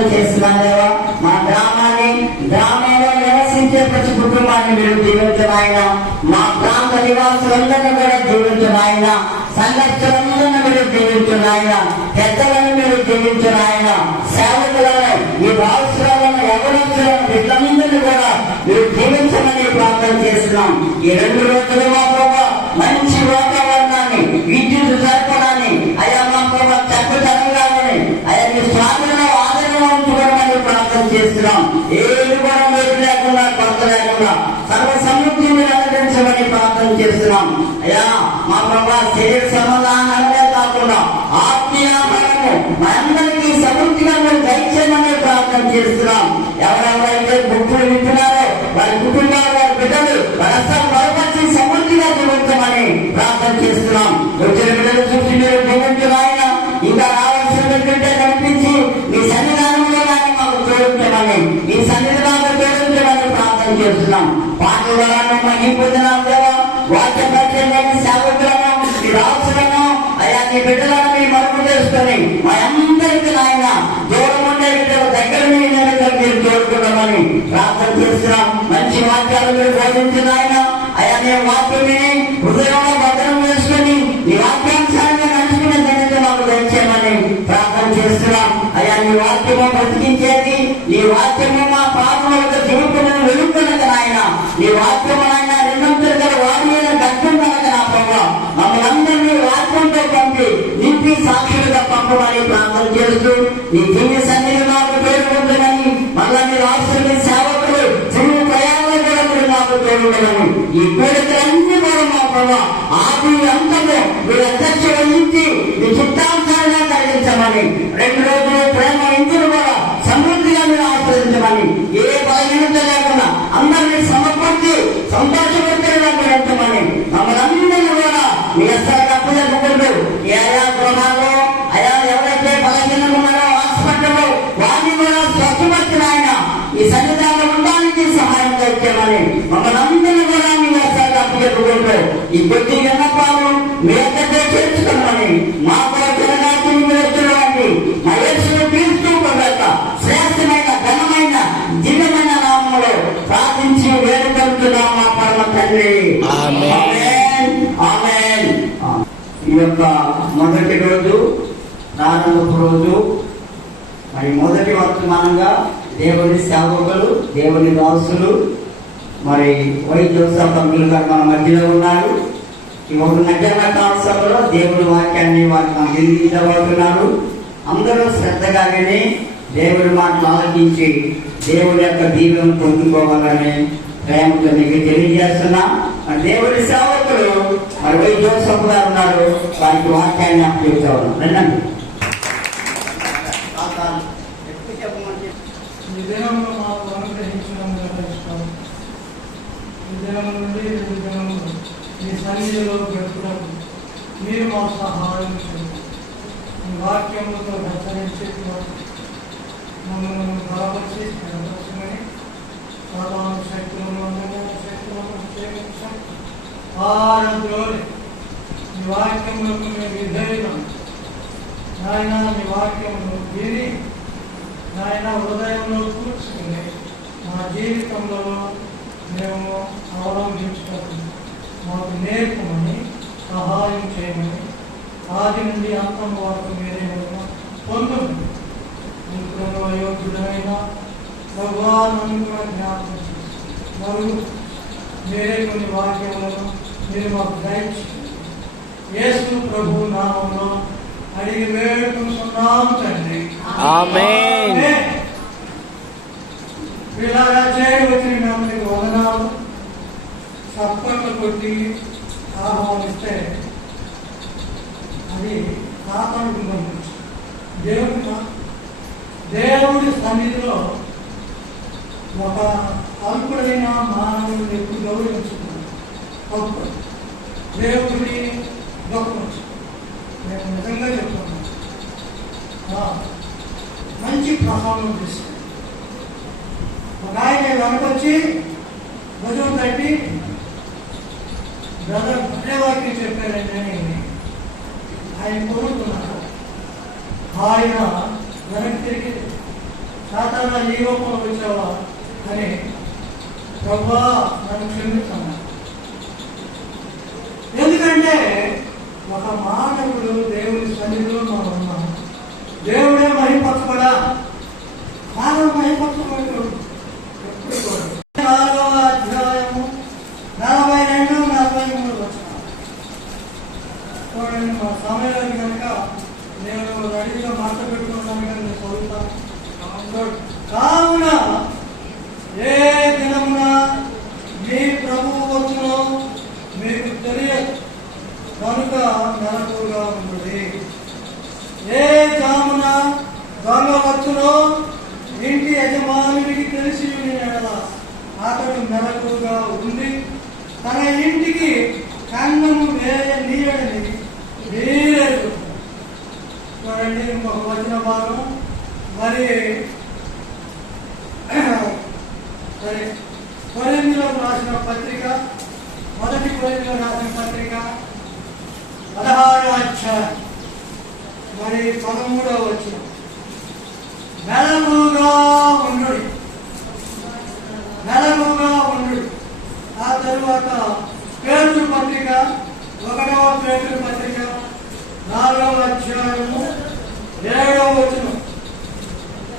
ప్రార్థన చేస్తున్నాం దేవా. మా గ్రామంలో నివసించే ప్రతి కుటుంబాన్ని మీరు దీవించిన ఆయన, మా ప్రాంత నివాసులందరినీ కూడా దీవించిన ఆయన, సంఘస్థులందరినీ మీరు దీవించిన ఆయన, పెద్దలను మీరు దీవించిన ఆయన, సేవకులను ఈ రాష్ట్రాలను ఎవరొచ్చులను వీళ్ళందరినీ కూడా మీరు దీవించమని ప్రార్థన చేస్తున్నాం. ఈ 2 రోజులు మా ప్రభావ మంచి వాతావరణాన్ని, విద్యుత్ సరఫరాన్ని అయా మా ప్రభావ చక్కదనంగానే అయా మీ స్వామిలో ఆదరణ ఉంచుకోవడానికి ప్రార్థన చేస్తున్నాం. ఏది కూడా మీరు లేకుండా కొరత లేకుండా సర్వ సమృద్ధిని అనుగ్రహించమని ప్రార్థన చేస్తున్నాం. అయ్యా మా ప్రభావ శరీర సమాధానాలే కాకుండా ఆత్మీయాహారము మనందరికీ సమృద్ధిగా మీరు దయచేయమని ప్రార్థన చేస్తున్నాం. ఎవరెవరైతే బుక్కులు వింటున్నారో వారి కుటుంబాలు, వారి బిడ్డలు రసం బలపరిచి సమృద్ధిగా జీవించమని ప్రార్థన చేస్తున్నాం. వచ్చిన బిడ్డలు చూసి మీరు జీవించిన ఆయన ఇంకా రావాల్సిన కంటే కనిపించి మీ సన్నిధానంలో కానీ మాకు తోడించమని, మీ సన్నిధానంలో తోడించమని ప్రార్థన చేస్తున్నాం. పాటలను మహి పొందినాం దేవా. వాక్య పరిచయం సేవకులను, మీ రాసులను అయా నీ బిడ్డలను మీ మరుపు చేసుకొని మా అందరికీ ఆయన దూరం ఉండే బిడ్డలు దగ్గర మీరు తోడుకోవడమని ప్రార్థన చేస్తున్నాం. మంచి వాక్యాలు మీరు బోధించిన ఆయన అయా నీ వాక్యమే హృదయంలో భద్రం చేసుకుని నీ వాక్యాంశాన్ని నడుచుకునే ధన్యత మాకు దయచేయమని ప్రార్థన చేస్తున్నాం. అయా నీ వాక్యము బ్రతికించేది, నీ వాక్యము మా పాపముల జీవితమును వెలుగుతున్నది ఆయన. నీ వాక్యము ఆయన రెండంతలుగా వాడిన గడ్డం కనుక నా ప్రభావ మమ్మల్ని అందరినీ వాక్యంతో పంపి నింపి సాక్షులుగా పంపమని ప్రార్థన చేస్తూ నీ దివ్య సన్నిధి మాకు తోడుకుంటుందని, మళ్ళా మీరు ఆశ్రమ సేవకులు జీవ ప్రయాణాలు కూడా మీరు మాకు తోడుకుంటామని, ఈ కోరికలన్నీ కూడా మా ప్రభావ ఆది అంతము మీరు అధ్యక్ష వహించి మీ చిత్తాంశాలుగా కలిగించమని, 2 రోజులు ప్రేమ ఇంచులు కూడా సమృద్ధిగా మీరు ఆశ్రయించమని, ఏ బలహీనత లేకుండా అందరినీ సమర్పించి సంతోషపరిచేలా మీరు ఉంచమని, మమ్మల్ని అందరినీ కూడా మీ అస్సలు అప్పచెప్పుకుంటూ ఆయా గృహాల్లో అయా ఎవరైతే బలహీనంగా ఉన్నారో హాస్పిటల్లో వారిని కూడా స్వచ్ఛపరిచిన ఆయన ఈ సన్నిధానంలో ఉండడానికి సహాయం చేయాలని మమ్మల్ని అందరినీ కూడా మీ అస్సలు అప్పచెప్పుకుంటూ ఈ కొద్ది విన్నపాలు మీ అక్కడే చేర్చుకోమని, మా కొరకు వచ్చినటువంటి మా యేసు క్రీస్తు యొక్క శ్రేష్టమైన ఘనమైన దివ్యమైన నామములో ప్రార్థించి వేడుకుంటున్నాం మా పరమ తండ్రి. ఆమేన్, ఆమేన్. ఈ యొక్క మొదటి రోజు ప్రారంభపు రోజు మరి మొదటి వర్తమానంగా దేవుని సేవకులు, దేవుని దాసులు మరి వైద్యోత్సవ పంపిణీ గారు మన మధ్యలో ఉన్నారు. ఈ ఒక మధ్యాహ్న కాల సభలో దేవుడి వాక్యాన్ని వారికి అందించబోతున్నారు. అందరూ శ్రద్ధగా విని దేవుడి మాటలు ఆలోచించి దేవుడి యొక్క దీవెన పొందుకోవాలని ప్రేమతో మీకు తెలియజేస్తున్నా. మరి దేవుడి సేవకులు మరి వైద్యోత్సవ గారు ఉన్నారు, వారికి వాక్యాన్ని అప్పచెప్తా ఉన్నాం. రండి. మీ సన్నిధిలో గడపడం మీరు మా సహాయం చేయండి. మీ వాక్యములతో హెచ్చరించి మమ్మల్ని బలపరిచి ప్రదర్శనని సర్వాను శక్తులను ఆరాధనలోని మీ వాక్యములకు మేము విధేయులం. నాయన మీ వాక్యమును విని నాయన హృదయంలో కూర్చుకుని మా జీవితంలో మేము అవలంబించుకోవాలి. మాకు నేర్పమని, సహాయం చేయమని, ఆది నుండి అంతం వరకు మీరే పొందండి. ఇంట్లో అయోగ్యుడైన భగవాను కూడా జ్ఞాపకం చేసి మరియు మీరే కొన్ని వాక్యములను మీరు మాకు దయచేయండి. యేసు ప్రభు నామంలో అడిగి వేడుకుంటున్నాం తండ్రి. ఆమేన్. ఇలాగా చేయవచ్చిన అందరికి వందనాలు. సప్పట్లు కొట్టి ఆహ్వానిస్తే అది సాతానుకు పంపించు. దేవుడి సన్నిధిలో ఒక అల్పుడైన మానవుడిని ఎప్పుడు గౌరవించుకున్నాను. తప్పు దేవుడిని గొప్పవచ్చు. నేను నిజంగా చెప్తున్నాను. మంచి ప్రసంగం చేశాను. ఒక ఆయన వెనకొచ్చి భుజం తట్టి బ్రదర్ వాక్యం చెప్పారండి అని ఆయన కోరుకున్నారు. ఆయన వెనక్కి తిరిగి సాతానా ఈ రూపంలో వచ్చావా అని ప్రభువా నన్ను క్షమించన్నా. ఎందుకంటే ఒక మానవుడు దేవుని సన్నిధిలో మనం ఉన్నాం. దేవుడే మహిమపరచబడా, మానవుడు మహిమపరచబడు. ఎప్పుడు కూడా 4వ అధ్యాయము 42, 43 వచనాలు చూడండి. మా సమయానికి కనుక నేను రెడీగా మాట్లాడుకుంటున్నాను కనుక నేను చదువుతాను. కావున ఏ దినమున మీ ప్రభువు వచ్చునో మీకు తెలియదు కనుక మెలకువగా ఉన్నది. ఏ జామున దొంగ వచ్చునో ఇంటి యజమానుడికి తెలిసి అతడు మెలకువగా ఉండి తన ఇంటికి కన్నము నీయడని వీలేదు. చూడండి ఇంకొక వచ్చిన భాగం. మరి సరే, కొరింథీయులకు రాసిన పత్రిక, మొదటి కొరింథీయులకు రాసిన పత్రిక 16వ అధ్యాయం మరి 13వ వచనం. మెలకువగా ఉండుడి, మెలకువగా ఉండుడి. ఆ తరువాత పేతురు పత్రిక, 1వ పేతురు పత్రిక 4వ అధ్యాయము 7వ వచనం.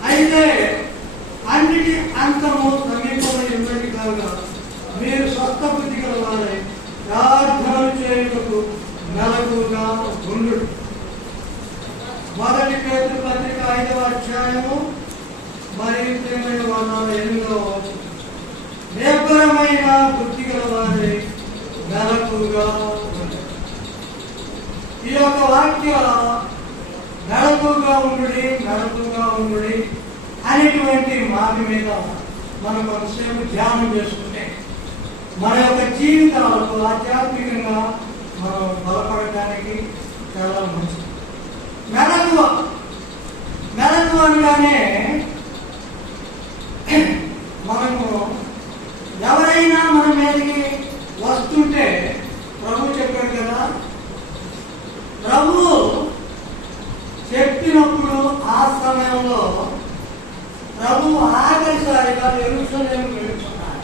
అయితే అన్నిటి అంతము సమీపంలో ఉన్నది కాగా మీరు స్వస్థ బుద్ధి గల వారై ప్రార్థనలు చేయుటకు మెలకువగా ఉండుడి. మొదటి పేతురు పత్రిక 5వ అధ్యాయము మరియు 8వ వచనం. నిబ్బరమైన బుద్ధి గల వారై మెలకువగా ఉండుడి. ఈ యొక్క వాక్య మెలకువగా ఉండుడి, మెలకువగా ఉండుడి అనేటువంటి మాట మీద మనం కొంతసేపు ధ్యానం చేసుకుంటే మన యొక్క జీవితాలకు ఆధ్యాత్మికంగా మనం బలపడటానికి చాలా మంచిది. మెలకువ అనగానే మనము ఎవరైనా మన మీదకి వస్తుంటే ప్రభు చెప్పాడు కదా, ప్రభు చెప్పినప్పుడు ఆ సమయంలో ప్రభు ఆఖరిసారిగా యెరూషలేము వెళుతున్నారు.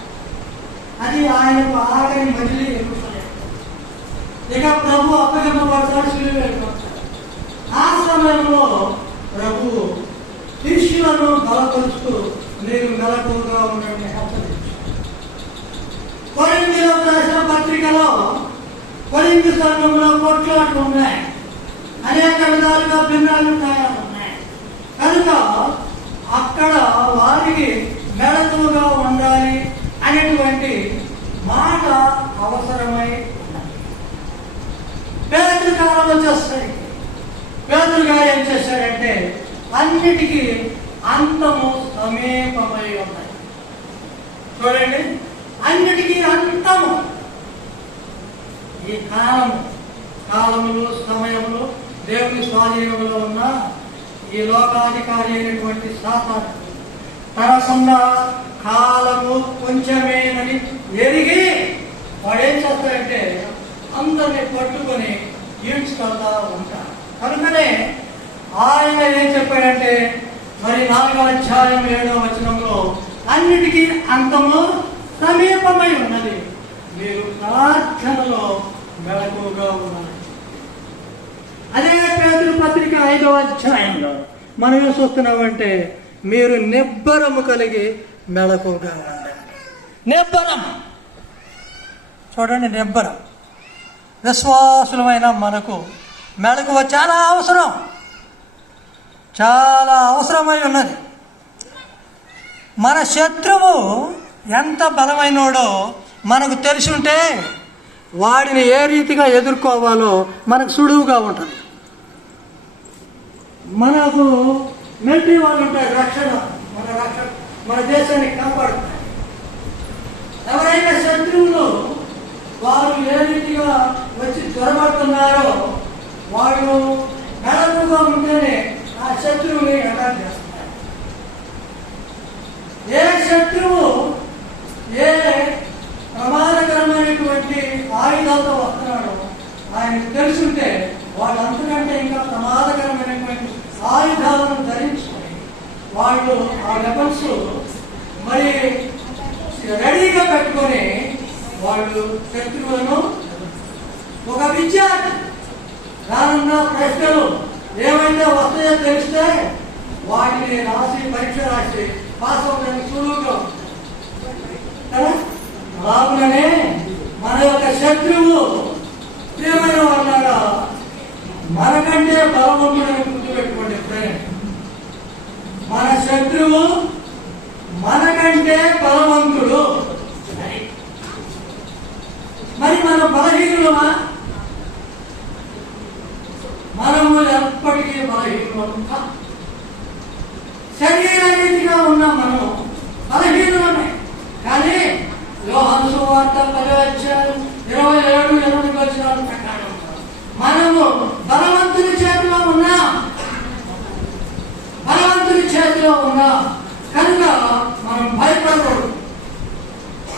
అది ఆయనకు ఆఖరి మజిలీ యెరూషలేము. ఇక ప్రభు అప్పగింపబడతాడు, శిలువ వెళ్ళిపోతాడు. ఆ సమయంలో ప్రభు శిష్యులను బలపరుస్తూ మీరు మెలకువగా ఉండండి హెచ్చరించారు. కొరింథీయులకు రాసిన పత్రికలో కొరింథీ సంఘంలో కొట్లాట్లు ఉన్నాయి, అనేక విధాలుగా భిన్నాభిప్రాయాలు ఉన్నాయి. కనుక అక్కడ వారికి మెలకువగా ఉండాలి అనేటువంటి మాట అవసరమై ఉన్నది. పేతురు కాలం వచ్చేస్తాయి. పేతురు గారు ఏం చేశారంటే అన్నిటికీ అంతము సమీపమై ఉన్నాయి. చూడండి, అన్నిటికీ అంతము. ఈ కాలములు సమయములు దేవుని స్వాధీనంలో ఉన్న ఈ లోకాధికారి అయినటువంటి సాతాను తనకున్న కాలము కొంచెమేనని ఎరిగి వాడేం చేస్తాడంటే అందరినీ పట్టుకొని ఈడ్చుకెళ్తా ఉంటాడు. కనుకనే ఆయన ఏం చెప్పాడంటే మరి 4వ అధ్యాయం 7వ వచనంలో అన్నిటికీ అంతము సమీపమై ఉన్నది, మీరు ప్రార్థనలో మెలకువగా ఉన్నారు. అదే పేతురు పత్రిక 5వ అధ్యాయంలో మనం ఏం చూస్తున్నామంటే మీరు నిబ్బరము కలిగి మెలకువగా ఉండాలి. నిబ్బరం చూడండి, నిబ్బరం. విశ్వాసులమైన మనకు మెలకువ చాలా అవసరం, చాలా అవసరమై ఉన్నది. మన శత్రువు ఎంత బలమైనోడో మనకు తెలిసి ఉంటే వాడిని ఏ రీతిగా ఎదుర్కోవాలో మనకు సులువుగా ఉంటుంది. మనకు మిలిటరీ వాళ్ళు ఉంటారు, రక్షణ మన దేశాన్ని కాపాడుతారు. ఎవరైనా శత్రువులు వారు ఏ రీతిగా వచ్చి త్వరపడుతున్నారో వాళ్ళు మెలకువగా ఉంటేనే ఆ శత్రువుని అటాక్ చేస్తారు. ఏ శత్రువు ఏ ప్రమాదకరమైనటువంటి ఆయుధాలతో వస్తున్నాడో ఆయనకు తెలుసుంటే వాళ్ళు అంతకంటే ఇంకా ప్రమాదకరమైనటువంటి ఆయుధాలను ధరించుకొని వాళ్ళు ఆ వెపన్స్ మరి రెడీగా పెట్టుకొని వాళ్ళు శత్రువులను ఒక విద్యార్థి రానున్న ప్రశ్నలు ఏమైతే వస్తాయో తెలిస్తే వాటిని రాసి పరీక్ష రాసి పాస్ అవడానికి సులువుగా కదా. రావుననే మన యొక్క శత్రువు ప్రియమైన వాళ్ళగా మనకంటే బలవంతుడని గుర్తుపెట్టుకోండి. ఎప్పుడైనా మన శత్రువు మనకంటే బలవంతుడు. మరి మన బలహీనులమా? మనము ఎప్పటికీ బలహీనులమా? శరీర రీతిగా ఉన్న మనం బలహీనులమే. కానీ యోహాను సువార్త 10:27-28 ప్రకారం మనము బలవంతుని చేతిలో ఉన్నాం. బలవంతుని చేతిలో ఉన్నాం కనుక మనం భయపడకూడదు.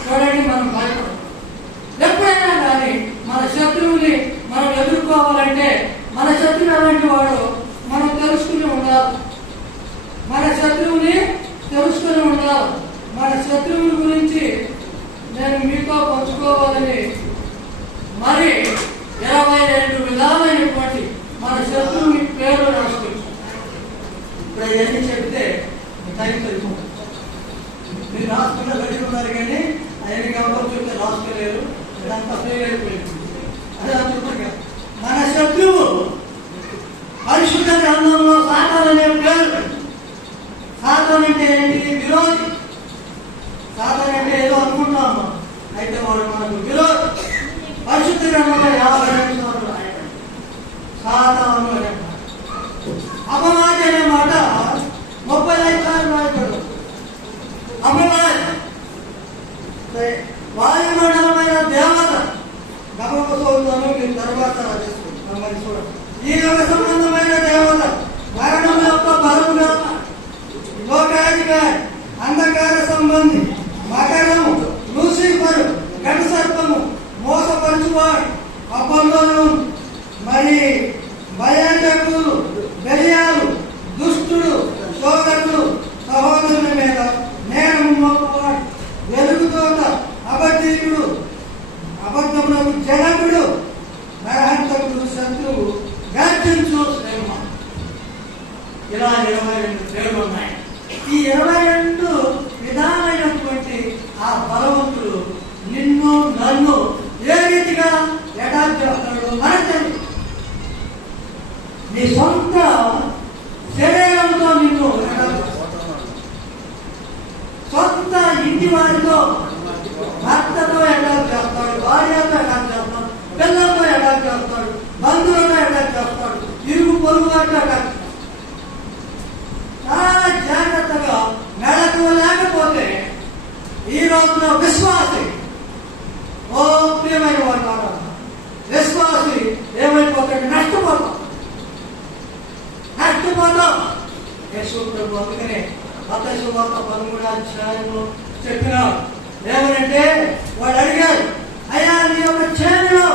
చూడండి, మనం భయపడదు. ఎప్పుడైనా కానీ మన శత్రువుని మనం ఎదుర్కోవాలంటే మన శత్రువు ఎలాంటి వాడు మనం తెలుసుకుని ఉండాలి. మన శత్రువుని తెలుసుకుని ఉండాలి. మన శత్రువుల గురించి నేను మీతో పంచుకోవాలని మరి 22 విధాలైనటువంటి మన శత్రువుని పేరు రాసుకుంటాం. ఇప్పుడు అవన్నీ చెప్తే టైం సరిపోతుంది. మీరు రాసుకున్న బట్టి ఉన్నారు కానీ అవన్నీ కాబట్టి చెప్తే రాసుకోలేరు. ఇదంతా చేయలేకపోయింది. అదే అనుకుంటున్నా. మన శత్రువు పరిశుద్ధ గ్రంథంలో సాతాను అనే పేరు. సాతాను అంటే ఏంటి? విరోధి. సాతాను అంటే ఏదో అనుకుంటాము, అయితే వాడు మనకు విరోధి. పరిశుద్ధ గ్రంథంలో 52 సార్లు సాతాను అనే అపవాది అనే మాట 35 సార్లు రాయబడు. అపవాది వాయుమండలమైన దేవత గమనిస్తాను. మీరు తర్వాత చేసుకుంటాం. చూడండి, ఈ యోగ సంబంధమైన దేవత మరణం యొక్క బలముగా లోకాధికారి అంధకార సంబంధి మకరము లూసిఫరు ఘట సర్పము మోసపరచువాడు అపల్లోను మరి భయాజకులు బెలియాలు దుష్టుడు శోధకుడు సహోదరుల మీద నేరము మోపవాడు వెలుగుతోట అబద్ధీయుడు అబద్ధములకు జనకుడు నరహంతకుడు శత్రువు గర్జించు శ్రమ. ఇలా 22 పేర్లు ఉన్నాయి. ఈ 22 విధాలైనటువంటి ఆ బలవంతుడు నిన్ను నన్ను ఏ రీతిగా ఎటాక్ చేస్తాడో మనకు తెలియదు. నీ సొంత శరీరంతో నిన్ను ఎటాక్ చేస్తాడు. సొంత ఇంటి వారితో భర్తతో ఎటాక్ చేస్తాడు, భార్యతో ఎటాక్ చేస్తాడు, పిల్లలతో ఎటాక్ చేస్తాడు, బంధువులతో ఎటాక్ చేస్తాడు, ఇరుగు పొరుగు వారితో ఎటాక్ చేస్తాడు. చాలా జాగ్రత్తగా నడకలేకపోతే ఈ రోజున విశ్వాసి, ఓ ప్రియమైన వాడు, విశ్వాసి ఏమైపోతాడు? నష్టపోతాం. యేసు ప్రభు అందుకనే మత్తయి సువార్త 13 చెప్పినాడు. ఏమనంటే వాడు అడిగారు, అయ్యా నీ యొక్క చేనులో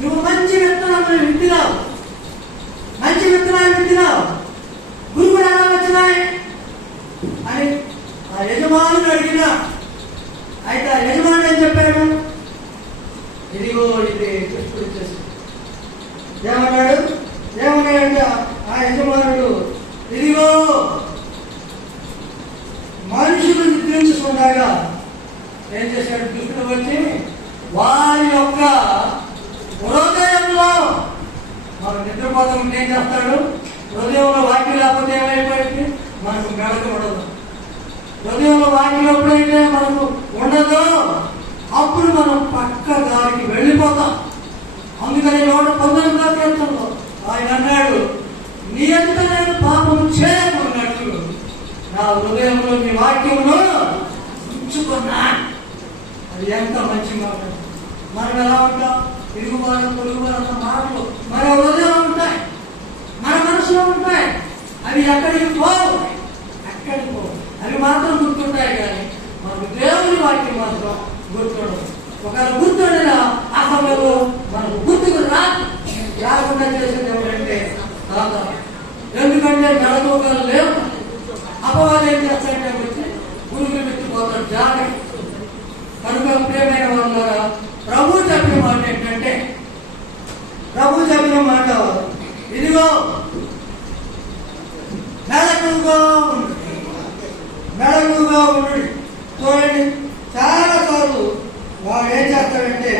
నువ్వు మంచి విత్తనాలు విత్తినావు, మంచి విత్తనాలు విత్తినావు, గురువులు ఎలా వచ్చినాయి అని ఆ యజమానులు అడిగినా. అయితే ఆ యజమానుడు ఏం చెప్పాడు? ఇదిగో ఇది దుష్టుడు చేసి ఏమన్నాడు? ఏమన్నాడంటే ఆ యజమానుడు, ఇదిగో మనుషులు నిద్రించుకుండగా ఏం చేశాడు? దుష్టుడు వచ్చి వారి యొక్క హృదయంలో, మనం నిద్రపోతాం ఏం చేస్తాడు? హృదయంలో వాక్యం లేకపోతే ఏమైపోయింది? మనకు మెడకు ఉండదు. హృదయంలో వాక్యం ఎప్పుడైతే మనకు ఉండదో అప్పుడు మనం పక్క దారికి వెళ్ళిపోతాం. అందుకని 119వ కీర్తనలో ఆయన అన్నాడు, నీ అంత నేను పాపము చేయకున్నట్టు నా హృదయంలో నీ వాక్యమును ఉంచుకున్నా. అది ఎంత మంచి మాట. మనం ఎలా ఉంటాం? ఇరుగుబాటు పొరుగుబాటు మాటలు మన హృదయంలో ఉంటాయి, మన మనసులో ఉంటాయి. అవి ఎక్కడికి పోవు, ఎక్కడికి పోవు. అవి మాత్రం గుర్తుంటాయి కానీ మనకు దేవుని వాక్యం మాత్రం గుర్తుండదు. ఒకవేళ గుర్తుండినా ఆ సమయంలో మనకు గుర్తుకు రాకుండా చేసేది ఎవరంటే ఎందుకంటే మెడతూకాలు లేవు. అపవాది ఏం చేస్తాడంటే వచ్చి పురుగులు మెచ్చిపోతాడు జాగ్రత్త. కనుక ప్రియమైన వాళ్ళారా, ప్రభు చెప్పిన మాట ఏంటంటే, ప్రభు చెప్పిన మాట ఇదిగో మెలకుగా ఉండు. చూడండి, చాలా సార్లు వాడు ఏం చేస్తాడంటే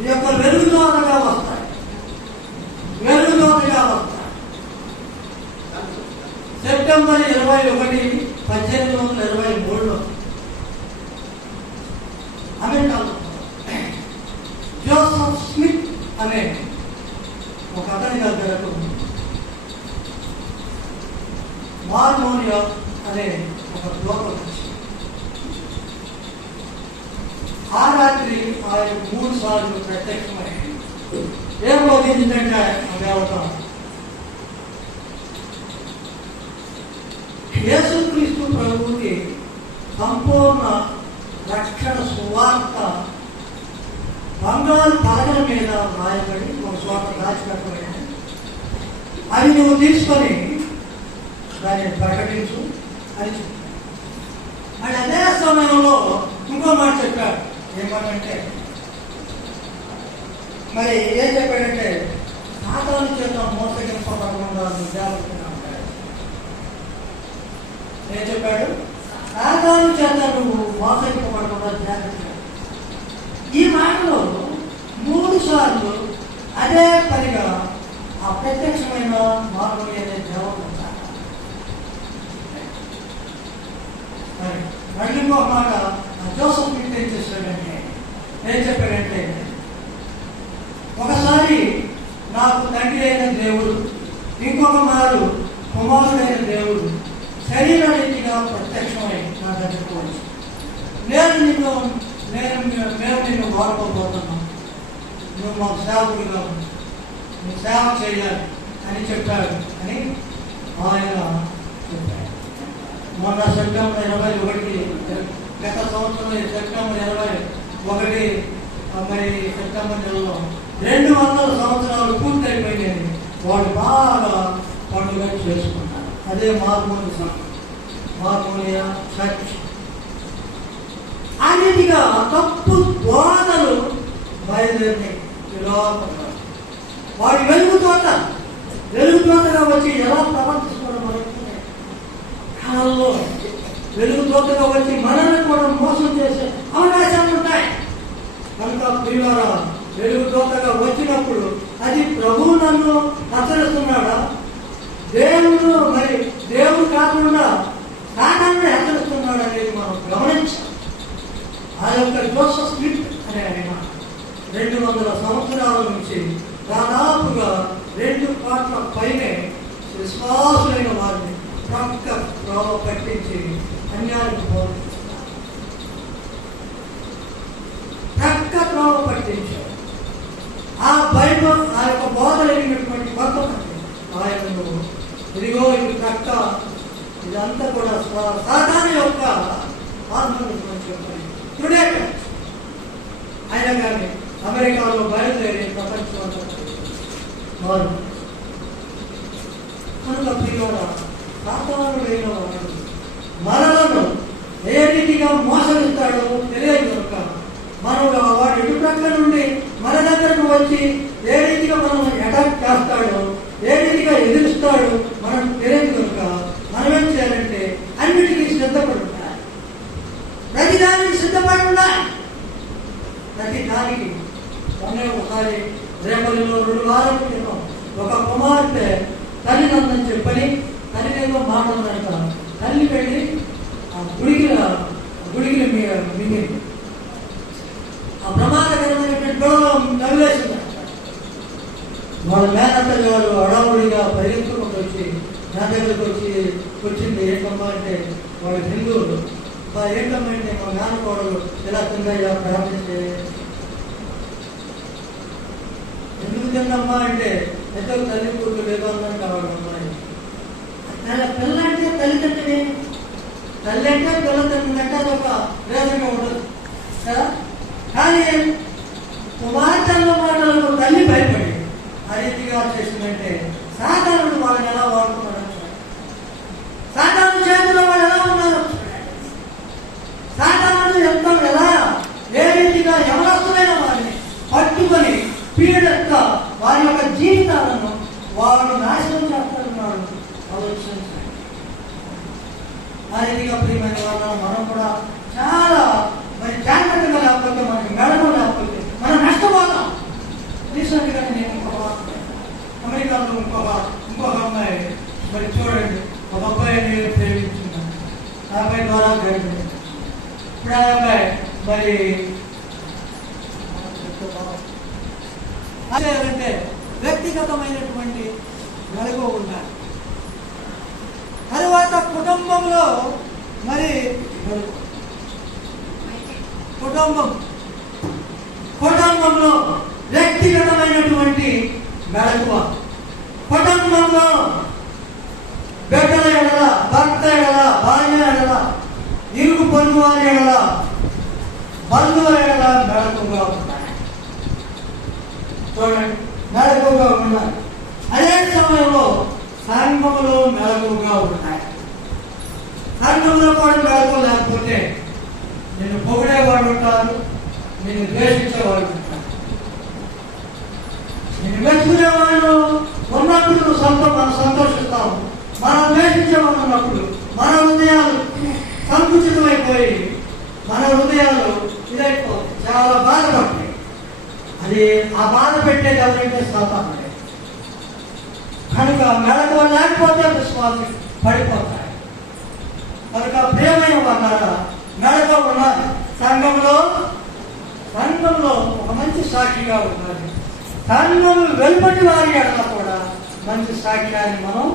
ఈ యొక్క వెలుగుదోతగా వస్తాడు. సెప్టెంబర్ 21, 1823 అమెరికాలో జోసెఫ్ స్మిత్ అనే ఒక అతని దగ్గరకు మార్మోనియా అనే ఒక దూత వచ్చింది. ఆ రాత్రి ఆయన 3 సార్లు ప్రత్యక్షమైంది. ఏం బోధించిందంటే ఆ దేవత యేసుక్రీస్తు ప్రభువుకి సంపూర్ణ రక్షణ సువార్త బంగారు పలకల మీద రాయబడి ఒక చోట దాచిపెట్టబడింది. అది నువ్వు తీసుకొని దాన్ని ప్రకటించు అని చెప్పాడు. మరి అదే సమయంలో ఇంకో మాట చెప్పాడు. ఏమంటే మరి ఏం చెప్పాడంటే సాతాను చేత మోసగింపబడకుండా జాగ్రత్తగా ఉంటాడు. ఏం చెప్పాడు? సాతాను చేత నువ్వు మోసగింపబడకుండా జాగ్రత్తగా. ఈ మాటలో 3 సార్లు అదే పనిగా ఆ ప్రత్యక్షమైన మార్గం అనే జవాబు ఉంటాడు. మళ్ళీ ఇంకో మాట జోసెఫ్ స్మిత్ ఏం చేశాడంటే, ఏం చెప్పాడంటే ఒకసారి నాకు తండ్రి అయిన దేవుడు, ఇంకొక మారు కుమారుడైన దేవుడు శరీర రీతిగా ప్రత్యక్షమై నా దగ్గరకు వచ్చి మేము నిన్ను వాడుకోబోతున్నాం, నువ్వు మాకు సేవకుడిగా నువ్వు సేవ చేయాలి అని చెప్పాడు అని ఆయన చెప్పాడు. మొన్న సెప్టెంబర్ 21, గత సంవత్సరం సెప్టెంబర్ 21 మరి సెప్టెంబర్ నెలలో 200 సంవత్సరాలు పూర్తయిపోయినాయి. వాడు బాగా పండుగ చేసుకున్నారు. అదే మార్మోనియా చర్చ్. ఆ రీతిగా తప్పు దోతలు బయలుదేరినాయి. వాడి వెలుగుతోటగా వచ్చి ఎలా ప్రవర్తించుకోవడం మొదలుపెట్టాయి. కాలంలో వెలుగుతోటగా వచ్చి మనల్ని కూడా మోసం చేసే అవకాశాలు ఉంటాయి. కనుక ప్రియులారా, వెలుగుతోటగా వచ్చినప్పుడు అది ప్రభువు నన్ను హెచ్చరిస్తున్నాడా, దేవుడు కాకుండా సాతానుడు హెచ్చరిస్తున్నాడు అనేది మనం గమనించాలి. ఆ యొక్క జోసెఫ్ స్మిత్ అనే ఆయన 200 సంవత్సరాల నుంచి దాదాపుగా 2 కోట్ల పైనే విశ్వాసులైన వారిని ప్రక్క త్రోవ పట్టించి అన్యాయానికి బోధిస్తున్నారు. ప్రక్క త్రోవ పట్టించారు. ఆ బైబిల్ ఆ యొక్క బోధలైనటువంటి కొంతమంది ఆయనను ఇదిగో ఇది ప్రక్క, ఇదంతా కూడా సాధారణ యొక్క ఆయన కానీ అమెరికాలో బయలుదేరి ప్రపంచం వారు కనుక ప్రియులారా, సాధారణుడైన వాడు మనలను ఏ రీతిగా మోసగిస్తాడో తెలియదు. కనుక మనం వాడు ఎటు ప్రక్క నుండి మన దగ్గరకు వచ్చి ఏ రీతిగా మనం అటాక్ చేస్తాడో, ఏ రీతిగా ఎదురుస్తాడో మనం తెలియదు. కనుక మనం ఏం చేయాలంటే అన్నిటికీ సిద్ధపడి ఉండాలి. ప్రతిదానికి సిద్ధపడి ఉండాలి. ప్రతి దానికి ఒకసారి రేపల్లిలో 2 వారాల క్రితం ఒక కుమార్తె తల్లిదండ్రులని చెప్పని తల్లిదేదో మాట్లాడినంట. తల్లి వెళ్ళి ఆ గుడికి మిగిలి ఆ ప్రమాదకరమైనటువంటి గొడవ తగిలేసింది. వాళ్ళ మేనత్త గారు అడావుడిగా పరిగెత్తుకుంటూ వచ్చి నా దగ్గరకు వచ్చింది. ఏంటమ్మా అంటే వాళ్ళు హిందువులు. ఏంటమ్మా అంటే మా నాన్నకోడలు ఎలా తిందయ్యా ప్రార్థించే. ఎందుకు తిందమ్మా అంటే ఎంతో తల్లి కూతురు లేదు అన్నాడు కావాలి అమ్మాయి. పిల్ల అంటే తల్లిదండ్రులే, తల్లి అంటే పిల్లతండ్రులంటే అదొక వేదంగా ఉండదు కదా. కానీ కుమార్తెల మాటలకు తల్లి భయపడి ఆ రీతిగా చేసిందంటే సాధారణ వాళ్ళని ఎలా వాడుకున్నాడు, సాధారణ చేతిలో వాళ్ళు ఎలా ఉన్నారు. ఆ రీతిగా ప్రియమైన వాళ్ళ మనం కూడా చాలా మరి జాగ్రత్తగా లేకపోతే మనకి మెడలో లేకపోతే మనం నష్టపోతాం. రీసెంట్గా నేను అమెరికాలో ఇంకొక అమ్మాయి మరి చూడండి, ఒక అబ్బాయిని ప్రేమించున్నాను, ఆ అబ్బాయి ద్వారా జరిగింది. ఇప్పుడు ఆ అబ్బాయి మరి అంటే వ్యక్తిగతమైనటువంటి వెలుగు ఉండాలి. తరువాత కుటుంబంలో మరి కుటుంబంలో వ్యక్తిగతమైనటువంటి మెళకువ, కుటుంబంలో బిడ్డల ఎడల, భర్త ఎడల, భార్య ఎడల, ఇరుగు పొరుగు వారి ఎడల, బంధువుల ఎడల మెళకువగా ఉండాలి. చూడండి, మెళకువగా ఉండాలి. అదే సమయంలో సంఘములో మెళకువగా ఉన్నాయి. సంఘంలో కూడా మెళకువ లేకపోతే నేను పొగిడేవాడు ఉంటారు, నేను ద్వేషించేవాడు ఉంటారు. నేను మెచ్చుకునేవాడు ఉన్నప్పుడు మనం సంతోషిస్తాము, మనం ద్వేషించేవాడు ఉన్నప్పుడు మన హృదయాలు సంకుచితమైపోయి మన హృదయాలు ఇదైపోతాయి, చాలా బాధపడతాయి. అది ఆ బాధ పెట్టేది ఎవరైతే సాతానుడే. కనుక మెళకువ లేకపోతే విశ్వాసం పడిపోతాయి. కనుక ప్రియమైన వాళ్ళారా, మెళకువ ఉన్నది. సంఘంలో ఒక మంచి సాక్షిగా ఉన్నది. సంఘం వెలుపటి వారి ఎడల కూడా మంచి సాక్ష్యాన్ని మనం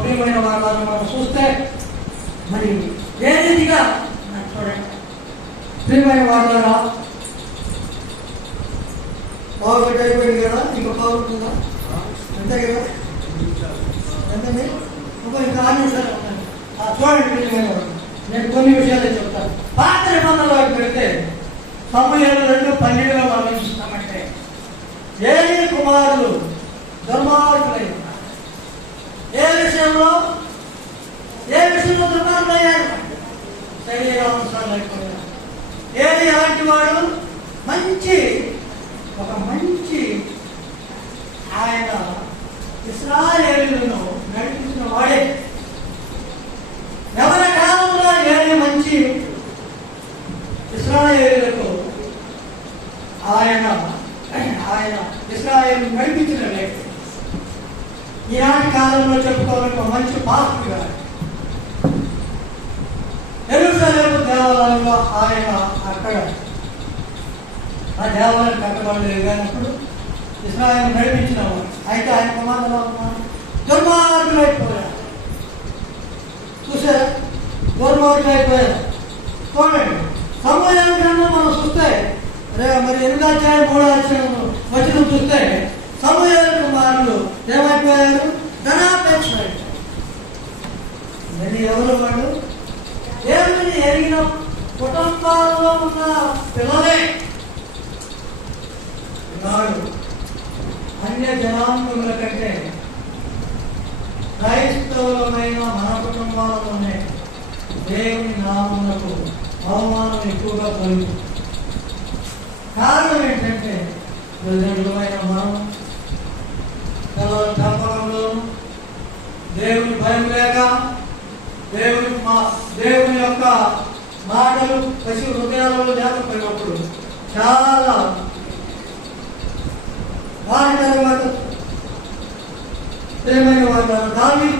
ప్రియమైన వాళ్ళని మనం చూస్తే మరి ఏ రీతిగా చూడండి, ప్రియమైన వాళ్ళరా పావుగడ్డ అయిపోయింది కదా, ఇంకా పావుతుందా? అంతే కదా, అంతే. ఇంకా 6 నిమిషాలు ఉన్నాయి. చూడండి ప్రియమైన వాళ్ళు, నేను కొన్ని విషయాలు చెప్తాను. పాత నిబంధనలోకి పెడితే సమూయేలు 2:12 మనం చూస్తామంటే ఏలీ కుమారులు దుర్మార్గులై ఉన్నారు. ఏ విషయంలో దుర్మార్గులయ్యారు? శరీరానుసారం అయిపోయారు. ఏలీ అలాంటి వాడు ఒక మంచి ఆయన ఇశ్రాయేలులను నడిపించిన వాడే. ఎవరి కాలంలో ఏలీ మంచి ఇశ్రాయేలులకు ఆయన ఇశ్రాయేలు నడిపించిన వ్యక్తి. ఈనాటి కాలంలో చెప్పుకోవాలంటే మంచి పాస్టర్ గారు. యెరూషలేము దేవాలయంలో ఆయన అక్కడ ఆ దేవాలయం కట్టబడలేదు కానప్పుడు ఇశ్రాయేలు నడిపించిన వాడు. అయితే ఆయన కుమారులు దుర్మార్గులైపోయారు. చూసారా, దుర్మార్గులైపోయారు. చూడండి, సమూయేలు గ్రంథం మనం చూస్తే మరి 8వ అధ్యాయం 3వ అధ్యాయం వచనం చూస్తే సమూయేలు కుమారులు ఏమైపోయారు? ధనాపేక్ష. ఎవరు వాళ్ళు? దేవుని ఎరిగిన కుటుంబాల్లో ఉన్న పిల్లలే. నాడు అన్య జనాంగుల కంటే క్రైస్తవులమైన మన కుటుంబాలలోనే దేవుని నామమునకు అవమానం ఎక్కువగా కలుగుతుంది. కారణం ఏంటంటే తల్లిదండ్రులమైన మనం పిల్లల పెంపకంలో దేవుని భయం లేక, దేవుని యొక్క మాటలు పసి హృదయాలలో లేకపోయినప్పుడు చాలా వారి తర్వాత ప్రేమైన వారు దావీదు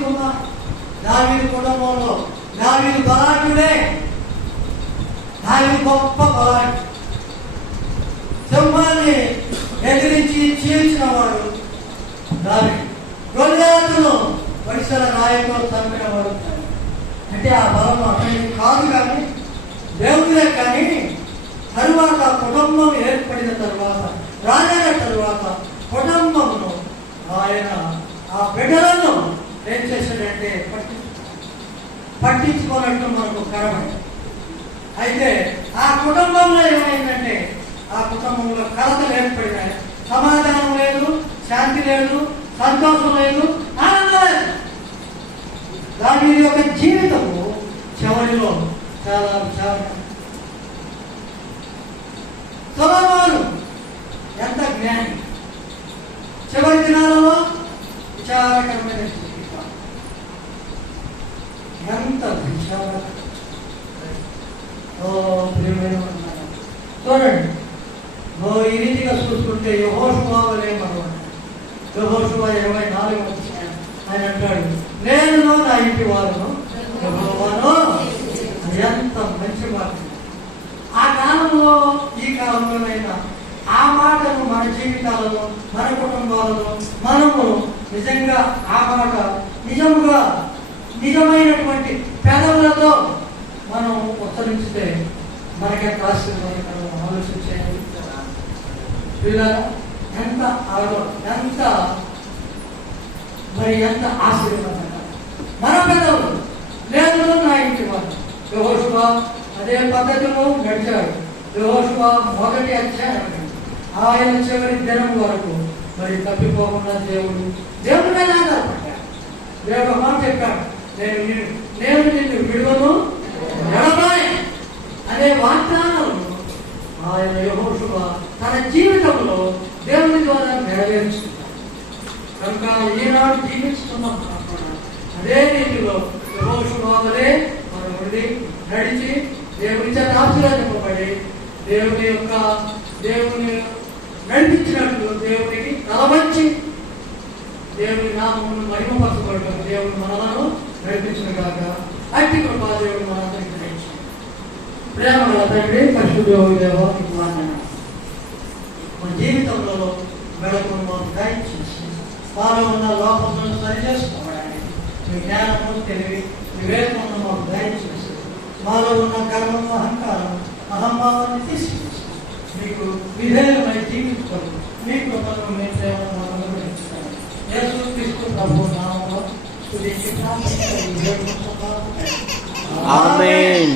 కుటుంబంలో దావీదు బలాఢ్యుడే. దావీదు గొప్ప బలాఢ్యుడు. సింహాన్ని ఎదిరించి చీల్చిన వాడు దావీదు. గొల్లియాతును వడిసెల రాయితో చంపిన వాడు. అంటే ఆ బలం అతనికి కాదు, కానీ దేవుడే. కానీ తరువాత కుటుంబం ఏర్పడిన తరువాత, రాజైన తరువాత కుటుంబమును ఆయన ఆ బిడ్డలను ఏం చేశాడంటే పట్టించుకోనట్టు మనకు కరమే. అయితే ఆ కుటుంబంలో ఏమైందంటే ఆ కుటుంబంలో కలతలు ఏర్పడినాయి. సమాధానం లేదు, శాంతి లేదు, సంతోషం లేదు, ఆనందం లేదు. దాని యొక్క జీవితము చివరిలో చాలా విచారణ. సొలొమోను ఎంత జ్ఞాని, చివరి దినాలలో విచారకరమైన జీవితం. ప్రియమైన వారులారా, చూడండి, ఈ రీతిగా చూసుకుంటే యెహోషువ వలె మనవాడు. యెహోషువ 24 ఆయన అంటాడు, నేను నా ఇంటి వారును యెహోవాను. ఎంత మంచి మాట! ఆ కాలంలో ఈ కాలంలోనైనా ఆ మాటను మన జీవితాలలో, మన కుటుంబాలలో మనము నిజంగా ఆ మాట నిజముగా నిజమైనటువంటి పెదవులతో మనం ఉత్తరించితే మనకెంత ఆశీర్వాదకరం ఆలోచించేయాలి. ఎంత ఎంత మరి ఎంత ఆశీర్వాదకరం మన పెదవులు. లేదు నా ఇంటి వారు. యెహోషువ అదే పద్ధతిలో నడిచాడు. యెహోషువ 1వ అధ్యాయం ఆయన చివరి దినం వరకు మరి తప్పిపోకుండా దేవుడు మీద ఆధారపడ్డాడు. దేవుడు మాట చెప్పాడు, నేను నిన్ను విడువను ఎడబాయ్ అనే వాగ్దానం ఆయన యెహోషువ తన జీవితంలో దేవుని ద్వారా నెరవేర్చుకుంటాడు. కనుక ఈనాడు జీవిస్తున్నాం అదే రీతిలో యెహోషువ వలె మనం నడిచి దేవుని చేత ఆశీర్వదింపబడి దేవుని నడిపించినట్లు దేవునికి తలవంచి దేవుని నామమును మహిమపరచబడటం దేవుని మనలను నడిపించిన కాక అట్టి కృపా దేవుడు మనందరికీ దయచేయండి. ప్రేమ గల తండ్రి, పరిశుద్ధుడైన దేవా, నీకు వందనాలు. మన జీవితంలో వెళకును మాకు దయచేసి వారు ఉన్న లోపలను సరి చేసుకోవడానికి మీ జ్ఞానము, తెలివి, వివేకమును మాకు దయచేసి మాలో ఉన్న గర్వము, అహంకారం, అహంభావాన్ని తీసుకొచ్చి మీకు విధేయమై జీవించుకోండి. మీ కృపను మీ ప్రేమను మాకు అనుగ్రహించుకోండి. యేసుక్రీస్తు ప్రభు నామములో స్తుతించి ప్రార్థించి ఆమేన్.